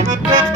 Thank you.